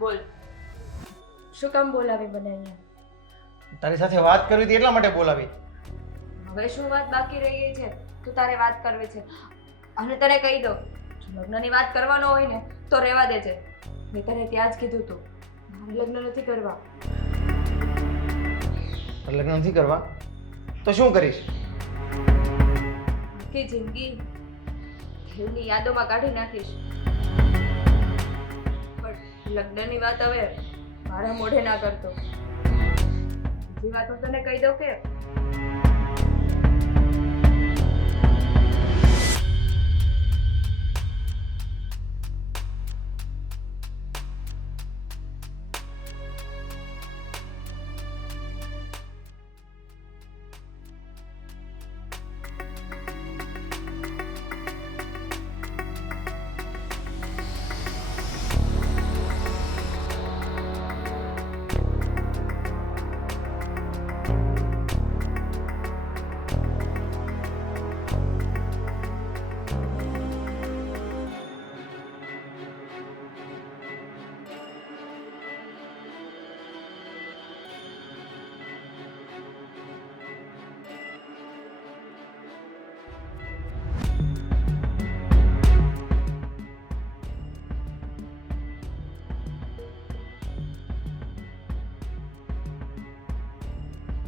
બોલ, શું કામ બોલાવી મને અહીંયા? તારી સાથે વાત કરવી હતી એટલા માટે બોલાવી. હવે શું વાત બાકી રહી ગઈ છે? તું તારે વાત કરવી છે અને તને કહી દો, જો લગ્નની વાત કરવાનો હોય ને તો રહેવા દેજે. મેં તને ત્યાં જ કીધું તું, મારે લગ્ન નથી કરવા. લગ્ન નથી કરવા તો શું કરીશ? આખી જિંદગી ખેલની યાદોમાં કાઢી નાખીશ. પણ લગ્નની વાત હવે મારા મોઢે ના કરતો. બીજી વાત હું તને કહી દઉં કે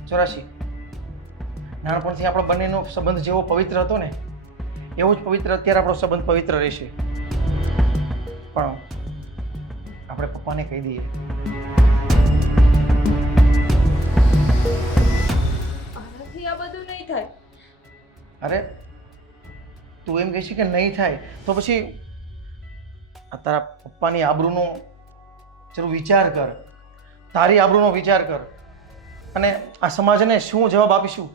ચોરાશી, નાનપણથી આપણો બંનેનો સંબંધ જેવો પવિત્ર હતો ને એવો જ પવિત્ર અત્યારે આપણો સંબંધ પવિત્ર રહેશે. પણ આપણે પપ્પાને કહી દઈએ. આનાથી આ બધું નહીં થાય. અરે તું એમ કહે છે કે નહીં થાય તો પછી આ તારા પપ્પાની આબરૂનો જરૂર વિચાર કર, તારી આબરૂનો વિચાર કર અને આ સમાજને શું જવાબ આપીશું?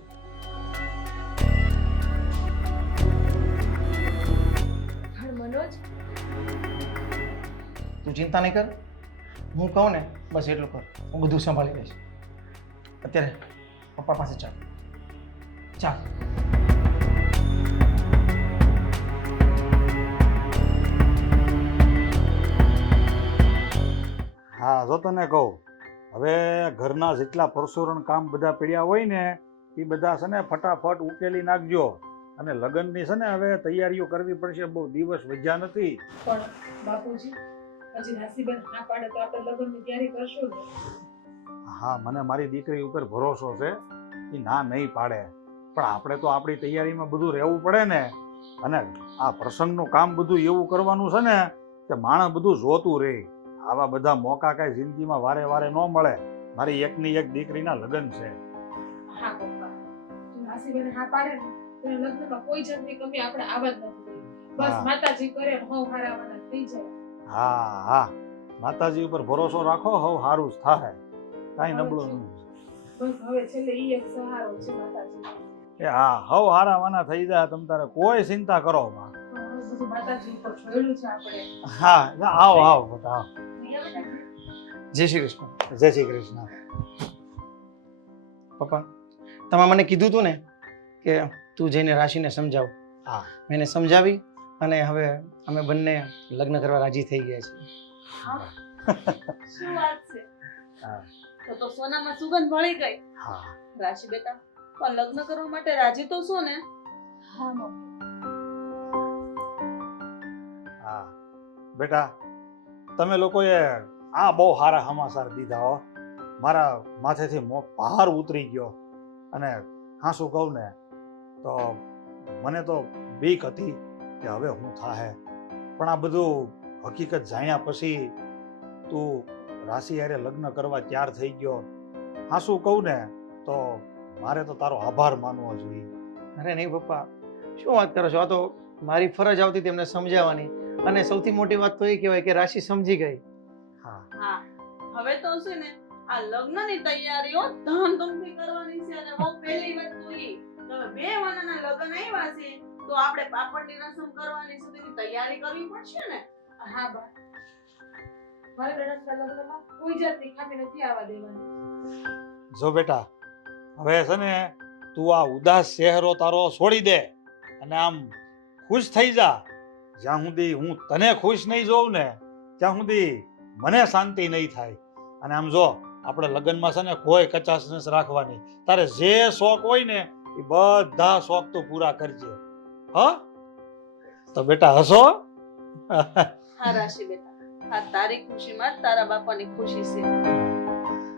પણ મનોજ, તું ચિંતા નહીં કર, હું કહું ને બસ એટલું કર, હું બધું સંભાળી લઈશ. અત્યારે પપ્પા પાસે ચાલ ચાલ. હા, જો તને કહું, હવે ઘરના જેટલા પરસોરણ કામ બધા પડ્યા હોય ને એ બધા છે ને ફટાફટ ઉકેલી નાખજો. અને લગ્નની છે ને હવે તૈયારીઓ કરવી પડશે, બહુ દિવસ વધ્યા નથી. પણ બાપુજી, હજી રાશિબેન ના પાડે તો આપણે લગ્નની તૈયારી કરશું ને? હા, મને મારી દીકરી ઉપર ભરોસો છે, એ ના નહીં પાડે. પણ આપણે તો આપણી તૈયારીમાં બધું રહેવું પડે ને. અને આ પ્રસંગનું કામ બધું એવું કરવાનું છે ને કે માણસ બધું જોતું રહે. આવા બધા મોકા કાંઈ જિંદગીમાં વારે વારે ન મળે. મારી એકની એક દીકરીના લગ્ન છે. હા પપ્પા, જો રાશિબેન હા પાડે ને તો એ લગ્નમાં કોઈ જાતની કમી આપણે આવવા જ નથી દેવી. બસ હા. માતાજી કરે ને હોવ હારાવાના થઈ જાય. હા હા, માતાજી ઉપર ભરોસો રાખો, હવે સારું જ થાય, કાંઈ નબળું નહીં. બસ હવે છેલ્લે ઈ એક સહારો છે માતાજી. એ હા, હવે હારાવાના થઈ જાય, તમ તારે કોઈ ચિંતા કરો માં. હવે બધું માતાજી ઉપર છોડ્યું છે આપણે. હા, આવો આવો બેટા, આવો. જય શ્રી કૃષ્ણ. જય શ્રી કૃષ્ણ. પપ્પા, તમે મને કીધું હતું ને કે તું જઈને રાશિને સમજાવ. હા, મેં એને સમજાવી અને હવે અમે બંને લગ્ન કરવા રાજી થઈ ગયા છીએ. શું વાત છે? હા. તો સોનામાં સુગંધ મળી ગઈ. હા રાશિ બેટા, પણ લગ્ન કરવા માટે રાજી તો છો ને? હા મમ્મી. હા બેટા, તમે લોકોએ આ બહુ સારા સમાચાર દીધા હો. મારા માથેથી ભાર ઉતરી ગયો. અને હા, શું કહું ને તો મને તો બીક હતી કે હવે હું થાહે. પણ આ બધું હકીકત જાણ્યા પછી તું રાશિ હારે લગ્ન કરવા તૈયાર થઈ ગયો. હા, શું કહું ને તો મારે તો તારો આભાર માનવો જોઈએ. અરે નહીં પપ્પા, શું વાત કરો છો? આ તો મારી ફરજ આવતી તેમને સમજાવવાની. અને સૌથી મોટી વાત તો એ કહેવાય કે રાશિ સમજી ગઈ. હા હા, હવે તો છે ને આ લગ્નની તૈયારીઓ ધામધૂમથી કરવાની છે. અને હું પહેલી વાત તો ઈ તમે બે વાનાના લગ્ન આવ્યા છે તો આપણે પાપડની રસમ કરવાની છે, તેની તૈયારી કરવી પડશે ને. હા બા, મારે નણંદના લગ્નમાં કોઈ જાતની ખામી નથી આવવા દેવાની. જો બેટા, હવે છે ને તું આ ઉદાસ ચહેરો તારો છોડી દે અને આમ ખુશ થઈ જા. જ્યાં સુધી હું તને ખુશ નહીં જોઉં ને ત્યાં સુધી મને શાંતિ નહીં થાય. અને આમ જો આપણે લગ્નમાં છે ને કોઈ કચાશ રાખવાની. તારે જે શોખ હોય ને એ બધા શોખ તો પૂરા કરજે. હ તો બેટા હસો. હા રાશિ બેટા, આ તારી ખુશીમાં જ તારા બાપાની ખુશી છે.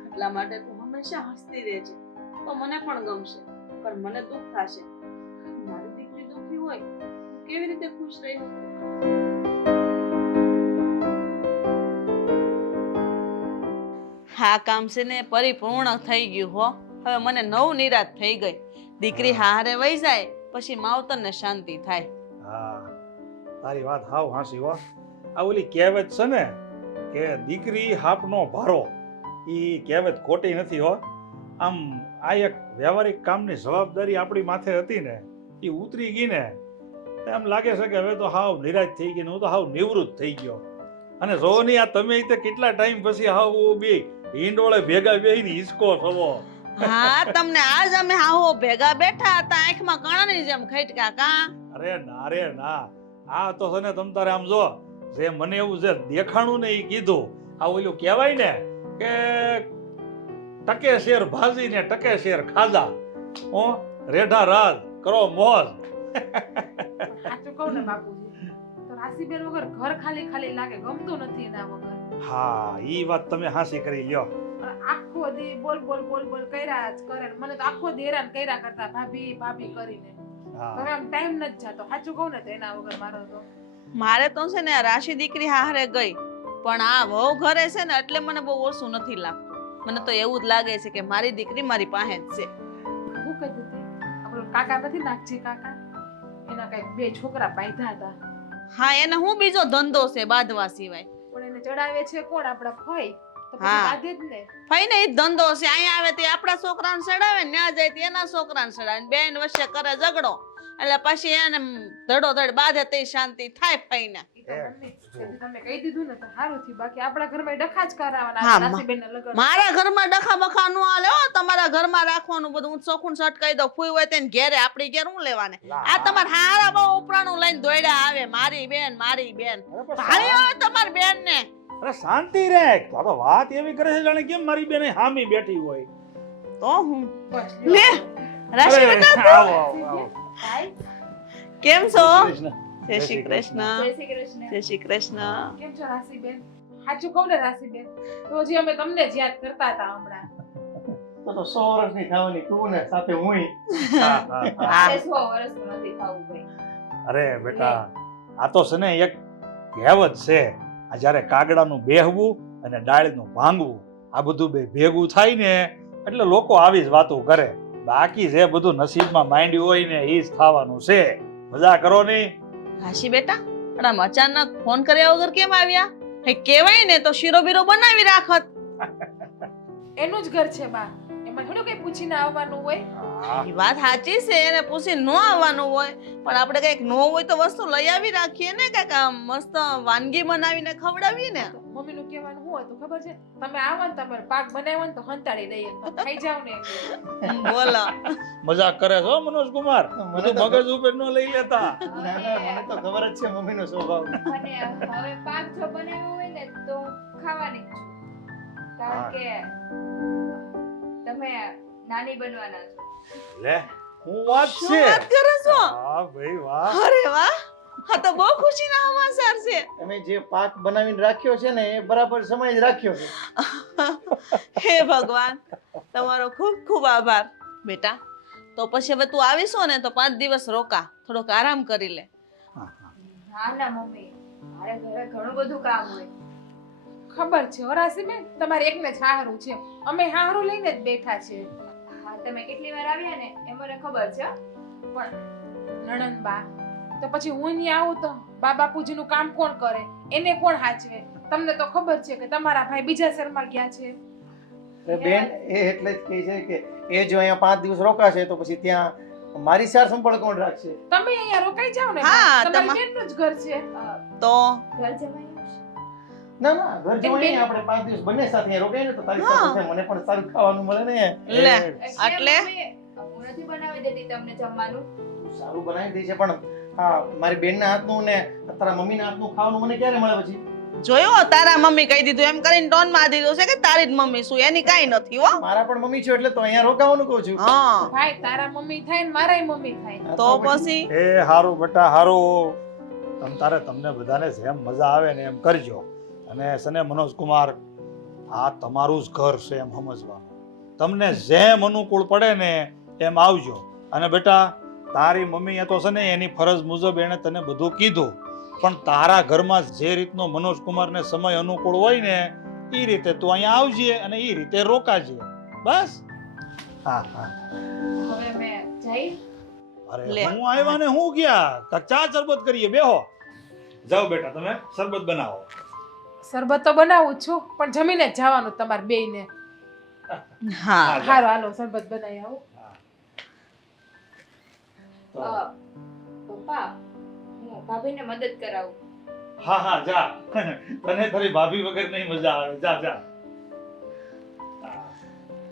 એટલા માટે તું હંમેશા હસતી રહેજે તો મને પણ ગમશે. પણ મને દુઃખ થશે. મારી દીકરી દુઃખી હોય તો કેવી રીતે ખુશ રહી શકું? હા કામ છે ને પરિપૂર્ણ થઈ ગયું હો. હવે મને નવ નિરાશ થઈ ગઈ. દીકરી હારે વહી જાય પછી માવતરને શાંતિ થાય. હા તારી વાત હાવ હાસી હો. આ ઓલી કહેવત છે ને કે દીકરી હાપનો ભારો, ઈ કહેવત ખોટી નથી હો. આમ આ એક વ્યવહારિક કામની જવાબદારી આપણી માથે હતી ને એ ઉતરી ગઈ ને એમ લાગે છે કે હવે તો હાવ નિરાશ થઈ ગઈ ને હું તો હાવ નિવૃત્ત થઈ ગયો. અને જો નહીં આ તમે તે કેટલા ટાઈમ પછી હાવ બે હિંડોળે ભેગા બેહીને હિસકો થવો. હા તમને આજ અમે આવો ભેગા બેઠા હતા આંખમાં કણાની જેમ ખટકા કા. અરે ના રે ના, આ તો છે ને તમ તારે આમ જો જે મને એવું જે દેખાણું ને એ કીધું. આ ઓલું કહેવાય ને કે ટકે શેર ભાજી ને ટકે શેર ખાધા. હો રેઢા રાજ કરો મોજ. સાચું કહું ને બાપુજી, તો રાશિબેન વગર ઘર ખાલી ખાલી લાગે, ગમતું નથી એના વગર. હા ઈ વાત તમે હાસી કરી લ્યો. અને આખો દી બોલ બોલ બોલ બોલ કર્યા જ કરે. મને તો આખો દી હેરાન કર્યા કરતા ભાભી ભાભી કરીને. હા હવે આમ ટાઈમ નથી જાતો. સાચું કહું ને તો એના વગર મારો તો મારે તો છે ને આ રાશિ દીકરી હારે ગઈ પણ આ વહુ ઘરે છે ને એટલે મને બહુ ઓછું નથી લાગતું. મને તો એવું જ લાગે છે કે મારી દીકરી મારી પાસે જ છે. હું કહી દીધી આપણો કાકા નથી નાગજી કાકા, એના કઈ બે છોકરા બાંધ્યા હતા. હા એને હું બીજો ધંધો છે બાંધવા સિવાય. પણ એને ચડાવે છે કોણ? આપડા ફઈ. તો પછી હા. બાંધે જ ને. ફઈને ઈ જ ધંધો છે. અહીંયા આવે તે આપણા છોકરાને સડાવે ને ત્યાં જાય તે એના છોકરાને સડાવે. બેન વચ્ચે કરે ઝઘડો એટલે પછી એને ધડો ધડ બાંધે તે શાંતિ થાય ફઈને. ઈ તો મમ્મી, તેથી તમે કહી દીધું ને તો સારું થયું. બાકી આપણા ઘરમાં ડખા જ કરાવવાના. હા, રાશિબેનના લગ્ન. મારા ઘરમાં ડખા બખા નો હાલે હો. તમારા ઘરમાં રાખવાનું બધું હું ચોખ્ખું સટકાઈ દઉં. ફૂઈ હોય તેને ઘેરે આપણી ઘેર હું લેવાને. આ તમારા હારા બહુ ઉપરાણું લઈને દોડ્યા આવે મારી બેન મારી બેન. ભાળી આવે તમારી બેન ને. અરે શાંતિ રે. આ તો વાત એવી કરે છે જાણે કેમ મારી બેને હામી બેઠી હોય. તો હું બસ, લે લ્યો. રાશિ અરે, બેટા આવો આવો આવો. હાય કેમ છો? કૃષ્ણ. જય શ્રી કૃષ્ણ. જય શ્રી કૃષ્ણ. જય શ્રી કૃષ્ણ. કેમ છો રાશિબેન? સાચું કહું ને રાશિબેન, તો હજી અમે તમને જ યાદ કરતા હતા હમણાં. તો 100 વર્ષની થવાની તું ને સાથે હુંય. હા, હા, હા. મારે 100 વર્ષનું નથી થવું ભાઈ. અરે બેટા આ તો છે ને એક કહેવત છે. આ જ્યારે કાગડાનું બેહવું અને ડાળનું ભાંગવું આ બધું બે ભેગું થાય ને એટલે લોકો આવી જ વાતો કરે. બાકી જે બધું નસીબમાં માંડ્યું હોય ને એ જ થવાનું છે. મજા કરો નહીં. રાશિ બેટા પણ આમ અચાનક ફોન કર્યા વગર કેમ આવ્યા? હે કહેવાય ને તો શીરો બીરો બનાવી રાખત. એનું જ ઘર છે બા, એમાં થોડું કઈ પૂછીને આવવાનું હોય. હા, એ વાત સાચી છે એને પૂછી ન આવવાનું હોય પણ આપણે કઈક ન હોય તો વસ્તુ લઈ આવી રાખીએ ને કઈક આમ મસ્ત વાનગી બનાવીને ખવડાવીએ ને. તો મમ્મીનું કહેવાનું શું હતું ખબર છે? તમે આવો ને તમે પાક બનાવ્યો ને તો હંતાડી દઈએ, તો ખાઈ જાવ ને. બોલો મજાક કરે છો મનોજ કુમાર. બધું મગજ ઉપર ન લઈ લેતા. ના ના મને તો ખબર જ છે મમ્મીનો સ્વભાવ. અને હવે પાક જો બનાવ્યો હોય ને તો ખાવાની જ છું. કારણ કે તમે નાની બનવાના છો. લે હું વાત શું છે. વાત કરો છો? હા ભાઈ વાહ. અરે વાહ આ તો બહુ ખુશીના સમાચાર છે. તમે જે પાક બનાવીને રાખ્યો છે ને એ બરાબર સમય જ રાખ્યો છે. હે ભગવાન તમારો ખૂબ ખૂબ આભાર બેટા. તો પછી હવે તું આવીશો ને તો 5 દિવસ રોકા, થોડોક આરામ કરી લે. હા, હા. ના ના મમ્મી, મારે ઘરે ઘણું બધું કામ હોય. ખબર છે હો રાશિબેન, તમારે એકને જ હારું છે. અમે હારું લઈને જ બેઠા છે. હા તમે કેટલી વાર આવ્યા ને એ મને ખબર છે. પણ નણંદ બા, તો પછી હું અહીંયા આવું તો બા બાપુજીનું કામ કોણ કરે? એને કોણ હાચવે? તમને તો ખબર છે કે તમારા ભાઈ બીજા શહેરમાં ગયા છે. એટલે બેન એ એટલે જ કહે છે કે એ જો અહીંયા 5 દિવસ રોકાશે તો પછી ત્યાં મારી સાર સંભાળ કોણ રાખશે? તમે અહીંયા રોકાઈ જાવ ને. હા, તમારી બેનનું જ ઘર છે. તો ઘર જમાઈ આવશે. ના ના ઘર જવાય નહીં, આપણે 5 દિવસ બંને સાથે અહીંયા રોકાય ને તો તારી સાથે મને પણ સારું ખાવાનું મળે ને. લે એટલે એટલે મમ્મી, હું નથી બનાવી દેતી તમને જમવાનું. તું સારું બનાવી દે છે પણ હા મારી બેનના હાથનું ને તારા મમ્મીના હાથનું ખાવાનું મને ક્યારે મળે પછી? જોયો તારા મમ્મી કહી દીધું એમ કરીને ટોન માં દીધું છે કે તારી જ મમ્મી શું એની કાંઈ નથી હો મારા પણ મમ્મી છો એટલે તો અહીંયા રોકાવાનું કહું છું. હા ભાઈ તારા મમ્મી થાય ને મારાય મમ્મી થાય તો પછી એ હારું બેટા હારું તમને બધાને જેમ મજા આવે ને એમ કરજો અને સને મનોજકુમાર આ તમારું જ ઘર છે એમ સમજવાનું તમને જેમ અનુકૂળ પડે ને એમ આવજો અને બેટા તારી મમ્મી એ તો છે ને એની ફરજ મુજબ એણે તને બધું કીધું પણ તારા ઘરમાં જે રીતનો મનોજકુમારને સમય અનુકૂળ હોય ને એ રીતે તું અહીંયા આવજે અને એ રીતે રોકાજે બસ હા હા હવે મેં જઈ અરે લે. હું આવ્યા ને હું ગયા કાંઈક ચા શરબત કરીએ બેહો જાઓ બેટા તમે શરબત બનાવો શરબત તો બનાવું જ છું પણ જમીને જ જવાનું તમારે બેયને હા હારો હાલો શરબત બનાવી આવો પપ્પા હું ભાભીને મદદ કરાવું. હા હા જા તને તારી ભાભી વગર નહીં મજા આવે જા જા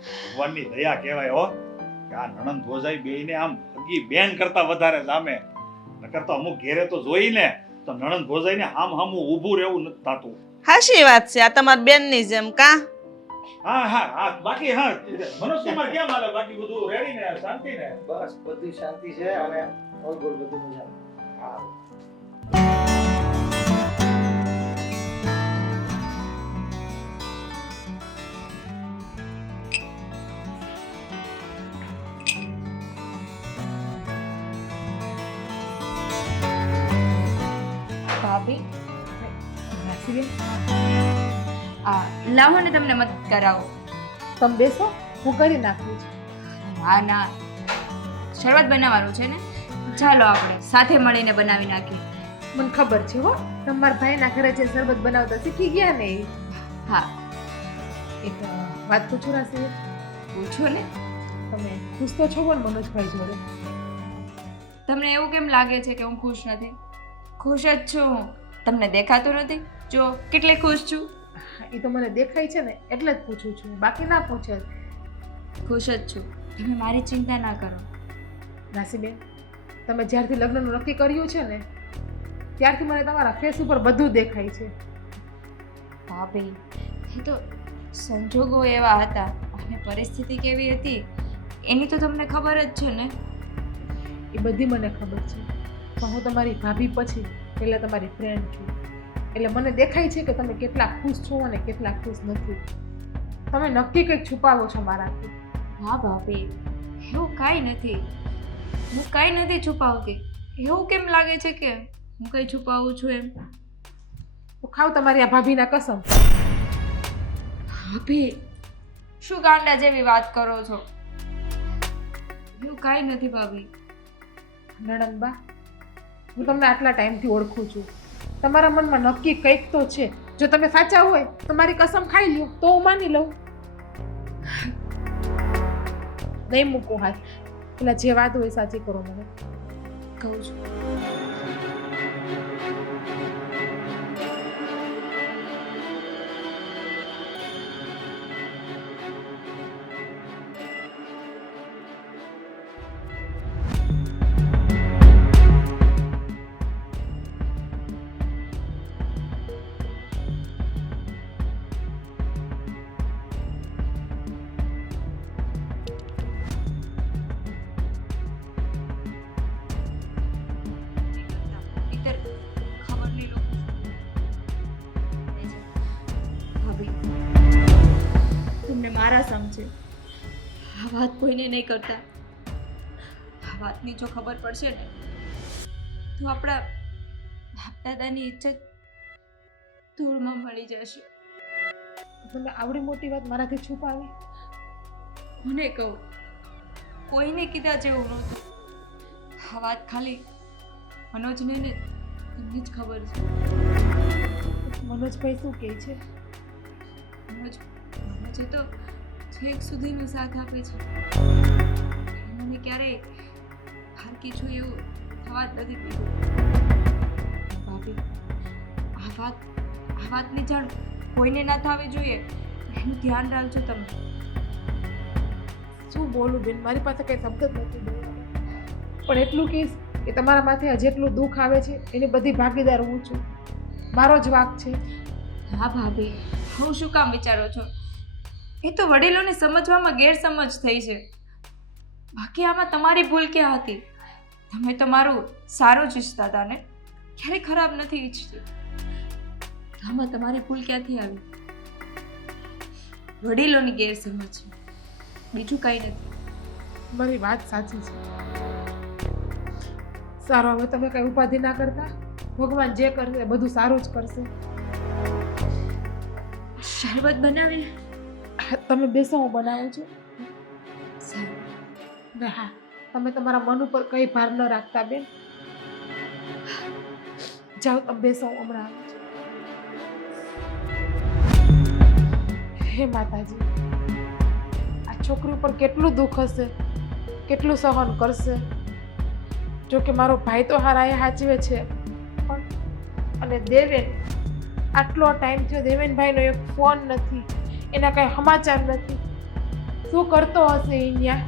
ભગવાનની દયા કહેવાય હો કે આ નણંદ ભોજાઈ બેયને આમ હગી બેન કરતા વધારે સામે નકર તો અમુક ઘેરે તો જોઈને તો નણંદ ભોજાઈને હામ હામું ઊભું રહેવું નથી થાતું હાચી વાત છે આ તમારી બેનની જેમ કા હા હા હા બાકી હા મનોજકુમાર કેમ હાલે બાકી બધું રેડી ને શાંતિ ને બસ બધી શાંતિ છે અને ઓલ ગોલ બધું મજા. હા ભાભી નાસીબેન લાવો ને તમને મદદ કરાવો. તમે બેસો હું કરી નાખું છું હા ના શરબત બનાવવાનું છે ને ચાલો આપણે સાથે મળીને બનાવી નાખીએ. મને ખબર છે હો તમારા ભાઈના ઘરે જે શરબત બનાવતા શીખી ગયા ને એ. હા એક વાત પૂછું રાશિ પૂછો ને. તમે ખુશ તો છો પણ મનોજભાઈ જોડે તમને એવું કેમ લાગે છે કે હું ખુશ નથી? ખુશ જ છું. તમને દેખાતું નથી? જો કેટલી ખુશ છું. એ તો મને દેખાય છે ને એટલે જ પૂછું છું બાકી ના પૂછે ખુશ જ છું. તમે મારી ચિંતા ના કરો. રાશિબેન તમે જ્યારથી લગ્નનું નક્કી કર્યું છે ને ત્યારથી મને તમારા ફેસ ઉપર બધું દેખાય છે ભાભી એ તો સંજોગો એવા હતા અને પરિસ્થિતિ કેવી હતી એની તો તમને ખબર જ છે ને. એ બધી મને ખબર છે પણ હું તમારી ભાભી પછી પહેલાં તમારી ફ્રેન્ડ છું એટલે મને દેખાય છે કે તમે કેટલા ખુશ છો અને કેટલા ખુશ નથી. તમે નક્કી કંઈક છુપાવો છો મારાથી. હા ભાભી એવું કાંઈ નથી. હું કાંઈ નથી છુપાવતી. એવું કેમ લાગે છે કે હું કંઈ છુપાવું છું એમ? તો ખાવ તમારી આ ભાભીના કસમ. ભાભી શું ગાંડા જેવી વાત કરો છો? એવું કાંઈ નથી ભાભી. નણંદબા હું તમને આટલા ટાઈમથી ઓળખું છું તમારા મનમાં નક્કી કંઈક તો છે. જો તમે સાચા હોય તો મારી કસમ ખાઈ લ્યો તો હું માની લઉં. નહીં મૂકો હાથ પેલા જે વાત હોય સાચી કરો મને. કહું છું. इधर खबर नहीं लो भाभी तुमने मारा समझे આ વાત કોઈને નહીં કરતા. આ વાતની જો ખબર પડશે ને તો આપણા બાપ દાદાની ઇજ્જત ધૂળમાં મળી જશે. તમે આવડી મોટી વાત મારાથી છુપાવી. મને કહું કોઈને કીધા જેવું નહોતું. આ વાત ખાલી મનોજને ને તમને જ ખબર છે. મનોજભાઈ શું કહે છે? મનોજે તો છેક સુધીનો સાથ આપે છે. મને ક્યારેય હારકી છું એવું થવા જ નથી દીધું. ભાભી આ વાતની જાણ કોઈને ના થવી જોઈએ એનું ધ્યાન રાખજો તમે. શું બોલું બેન મારી પાસે કઈ શબ્દ જ નથી બોલવાનો. પણ એટલું કહીશ કે તમારા માથે આ જેટલું દુઃખ આવે છે એની બધી ભાગીદાર હું છું. મારો જ વાંક છે? હા ભાભી, હું શું કામ વિચારો છો? એ તો વડીલોને સમજવામાં ગેરસમજ થઈ છે. બાકી આમાં તમારી ભૂલ ક્યાં હતી? તમે તમારું સારું જ ઈચ્છતા હતા ને, ક્યારેય ખરાબ નથી ઈચ્છતી. આમાં તમારી ભૂલ ક્યાંથી આવી? વડીલોની ગેરસમજ છે, બીજું કંઈ નથી. મારી વાત સાચી છે. સારું, હવે તમે કઈ ઉપાધિ ના કરતા. ભગવાન જે કરશે બધું સારું જ કરશે. શરબત બનાવીને તમે બેસો, હું બનાવું છું. સારું. ને હા, તમે તમારા મન ઉપર કઈ ભાર ન રાખતા બેન. જાઓ, તમે બેસો, હું હમણાં આવું છું. હે માતાજી, આ છોકરી ઉપર કેટલું દુઃખ હશે, કેટલું સહન કરશે. જો કે મારો ભાઈ તો હારા એ સાચવે છે, પણ અને દેવેન, આટલો ટાઈમ થયો દેવેનભાઈનો એક ફોન નથી, એના કાંઈ સમાચાર નથી. શું કરતો હશે અહીંયા?